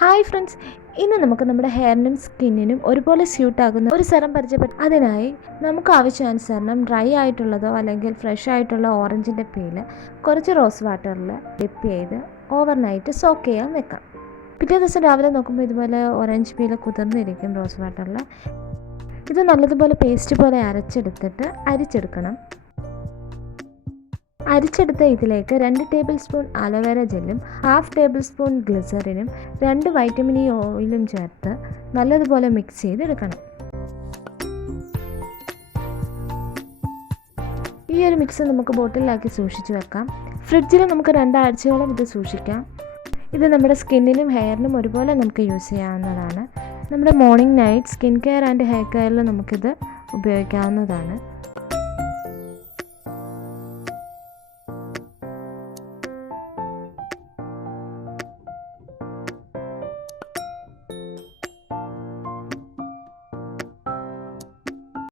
Hi friends, ഇന്ന് നമുക്ക് നമ്മുടെ ഹെയറിനും സ്കിന്നിനും ഒരുപോലെ സ്യൂട്ടാകുന്ന ഒരു സെറം പരിചയപ്പെട്ടു. അതിനായി നമുക്ക് ആവശ്യാനുസരണം ഡ്രൈ ആയിട്ടുള്ളതോ അല്ലെങ്കിൽ ഫ്രഷ് ആയിട്ടുള്ള ഓറഞ്ചിൻ്റെ പീല് കുറച്ച് റോസ് വാട്ടറിൽ ഡിപ്പ് ചെയ്ത് ഓവർനൈറ്റ് സോക്ക് ചെയ്യാൻ വെക്കാം. പിറ്റേ ദിവസം രാവിലെ നോക്കുമ്പോൾ ഇതുപോലെ ഓറഞ്ച് പീല് കുതിർന്നിരിക്കും റോസ് വാട്ടറിൽ. ഇത് നല്ലതുപോലെ പേസ്റ്റ് പോലെ അരച്ചെടുത്തിട്ട് അരിച്ചെടുക്കണം. അരിച്ചെടുത്ത ഇതിലേക്ക് 2 ടേബിൾ സ്പൂൺ അലോവേര ജെല്ലും 1/2 ടേബിൾ സ്പൂൺ ഗ്ലിസറിനും 2 വൈറ്റമിൻ ഇ ഓയിലും ചേർത്ത് നല്ലതുപോലെ മിക്സ് ചെയ്തെടുക്കണം. ഈ ഒരു മിക്സ് നമുക്ക് ബോട്ടിലാക്കി സൂക്ഷിച്ച് വെക്കാം. ഫ്രിഡ്ജിൽ നമുക്ക് 2 ആഴ്ചയോളം ഇത് സൂക്ഷിക്കാം. ഇത് നമ്മുടെ സ്കിന്നിനും ഹെയറിനും ഒരുപോലെ നമുക്ക് യൂസ് ചെയ്യാവുന്നതാണ്. നമ്മുടെ morning night skin care and hair കെയറിൽ നമുക്കിത് ഉപയോഗിക്കാവുന്നതാണ്.